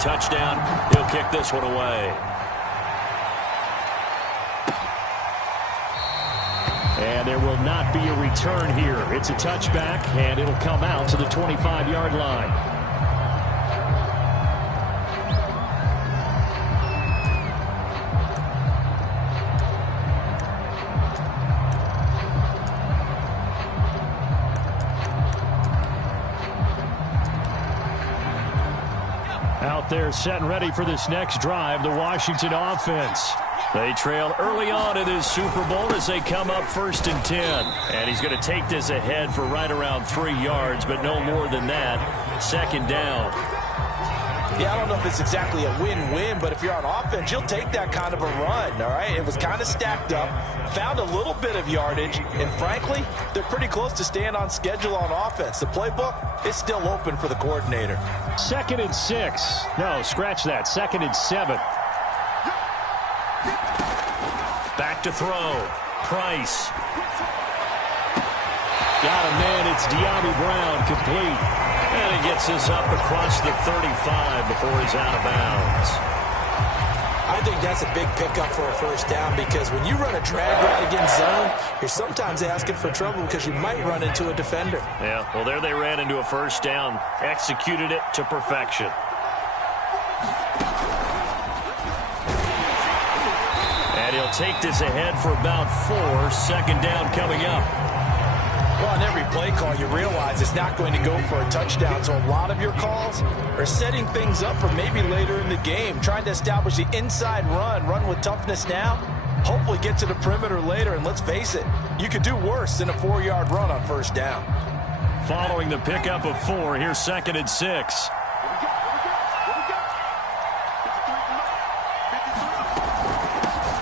touchdown. He'll kick this one away. And there will not be a return here. It's a touchback, and it'll come out to the 25-yard line. Out there set and ready for this next drive, the Washington offense. They trail early on in this Super Bowl as they come up 1st and 10. And he's going to take this ahead for right around 3 yards, but no more than that. 2nd down. Yeah, I don't know if it's exactly a win-win, but if you're on offense, you'll take that kind of a run, all right? It was kind of stacked up, found a little bit of yardage, and frankly, they're pretty close to staying on schedule on offense. The playbook is still open for the coordinator. 2nd and 6. No, scratch that. 2nd and 7. Back to throw. Price. Got a man. It's De'Ami Brown, complete. And he gets this up across the 35 before he's out of bounds. I think that's a big pickup for a 1st down because when you run a drag route against zone, you're sometimes asking for trouble because you might run into a defender. Yeah, well, there they ran into a 1st down. Executed it to perfection. And he'll take this ahead for about 4. 2nd down coming up. Well, on every play call, you realize it's not going to go for a touchdown. So a lot of your calls are setting things up for maybe later in the game, trying to establish the inside run with toughness now, hopefully get to the perimeter later. And let's face it, you could do worse than a 4-yard run on 1st down. Following the pickup of 4, here's 2nd and 6.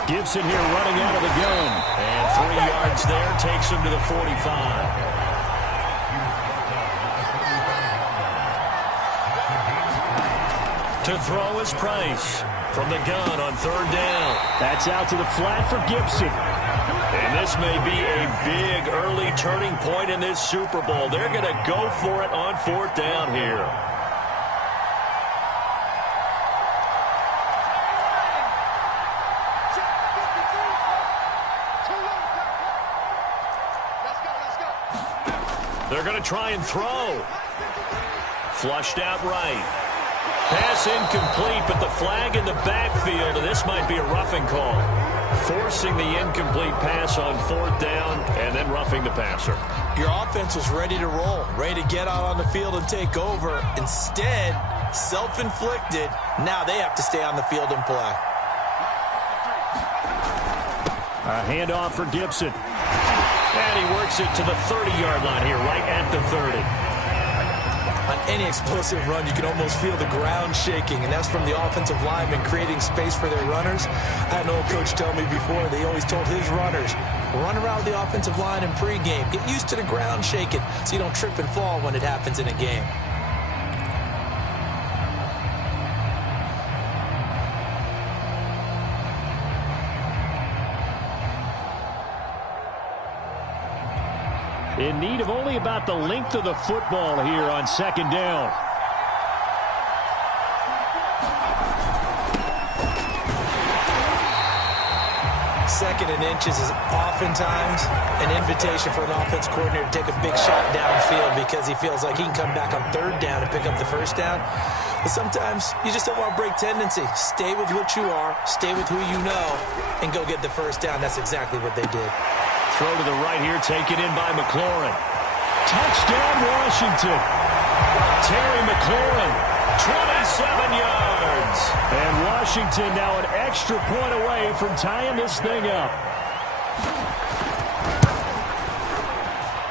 Gibson here running out of the gun. And 3 yards there takes him to the 45. To throw is Price from the gun on 3rd down. That's out to the flat for Gibson. And this may be a big early turning point in this Super Bowl. They're going to go for it on 4th down here. They're going to try and throw. Flushed out right. Pass incomplete, but the flag in the backfield, and this might be a roughing call. Forcing the incomplete pass on 4th down and then roughing the passer. Your offense was ready to roll, ready to get out on the field and take over. Instead, self-inflicted. Now they have to stay on the field and play. A handoff for Gibson. And he works it to the 30-yard line here, right at the 30. On any explosive run, you can almost feel the ground shaking, and that's from the offensive linemen creating space for their runners. I had an old coach tell me before, they always told his runners, run around the offensive line in pregame. Get used to the ground shaking so you don't trip and fall when it happens in a game. In need of only about the length of the football here on 2nd down. Second and inches is oftentimes an invitation for an offense coordinator to take a big shot downfield because he feels like he can come back on 3rd down and pick up the 1st down. But sometimes you just don't want to break tendency. Stay with what you are, stay with who you know, and go get the 1st down. That's exactly what they did. Throw to the right here, taken in by McLaurin. Touchdown, Washington. Terry McLaurin, 27 yards. And Washington now an extra point away from tying this thing up.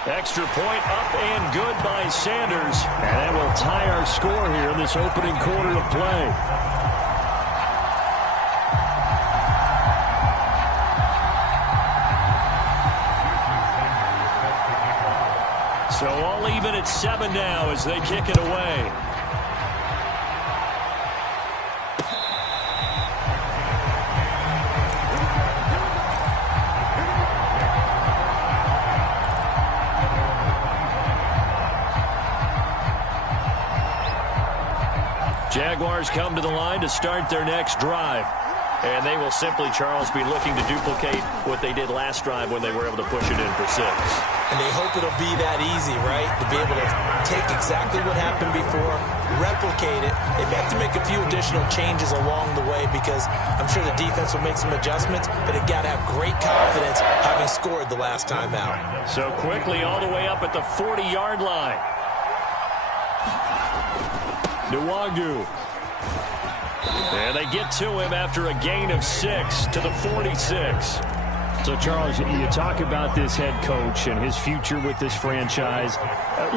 Extra point up and good by Sanders. And that will tie our score here in this opening quarter of play. So all even at 7 now as they kick it away. Jaguars come to the line to start their next drive. And they will simply, Charles, be looking to duplicate what they did last drive when they were able to push it in for 6. And they hope it'll be that easy, right? To be able to take exactly what happened before, replicate it. They've got to make a few additional changes along the way because I'm sure the defense will make some adjustments, but they've got to have great confidence having scored the last time out. So quickly all the way up at the 40-yard line. Nwangu. And they get to him after a gain of 6 to the 46. So, Charles, you talk about this head coach and his future with this franchise.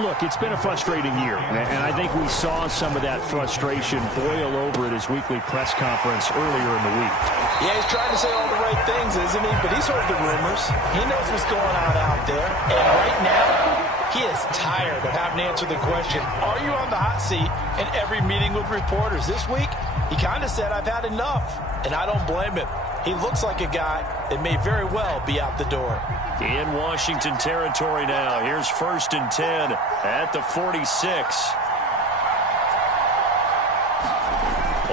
Look, it's been a frustrating year, and I think we saw some of that frustration boil over at his weekly press conference earlier in the week. Yeah, he's trying to say all the right things, isn't he? But he's heard the rumors. He knows what's going on out there. And right now, he is tired of having to answer the question, are you on the hot seat in every meeting with reporters? This week, he kind of said, I've had enough. And I don't blame him. He looks like a guy that may very well be out the door. In Washington territory now. Here's 1st and 10 at the 46.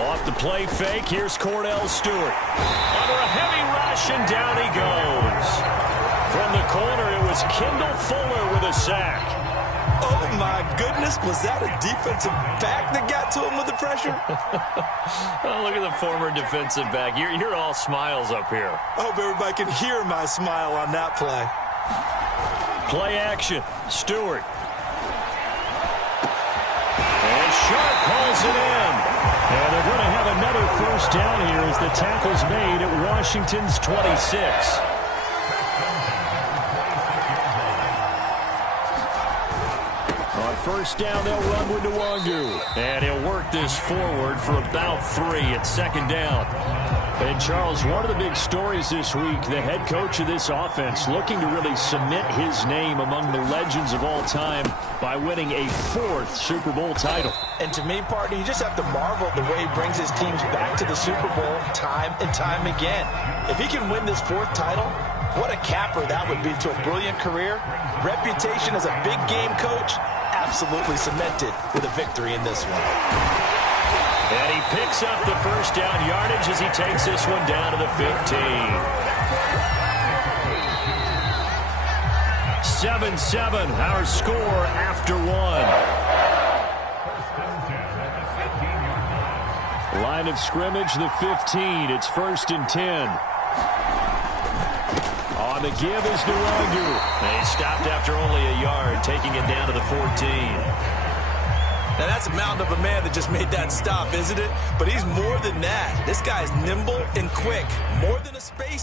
Off the play fake, here's Cordell Stewart. Under a heavy rush, and down he goes. From the corner, it was Kendall Fuller with a sack. Oh, my goodness. Was that a defensive back that got to him with the pressure? Oh, look at the former defensive back. You're all smiles up here. I hope everybody can hear my smile on that play. Play action. Stewart. And Sharp calls it in. And they're going to have another first down here as the tackle's made at Washington's 26. First down, they'll run with Nwangu. And he'll work this forward for about 3 at 2nd down. And, Charles, one of the big stories this week, the head coach of this offense looking to really cement his name among the legends of all time by winning a 4th Super Bowl title. And to me, partner, you just have to marvel at the way he brings his teams back to the Super Bowl time and time again. If he can win this 4th title, what a capper that would be to a brilliant career. Reputation as a big game coach, absolutely cemented with a victory in this one. And he picks up the first down yardage as he takes this one down to the 15. 7-7, our score after 1. Line of scrimmage, the 15. It's 1st and 10. On the give is Nwangu. They stopped after only a yard, taking it down to the 14. Now, that's a mountain of a man that just made that stop, isn't it? But he's more than that. This guy's nimble and quick, more than a space.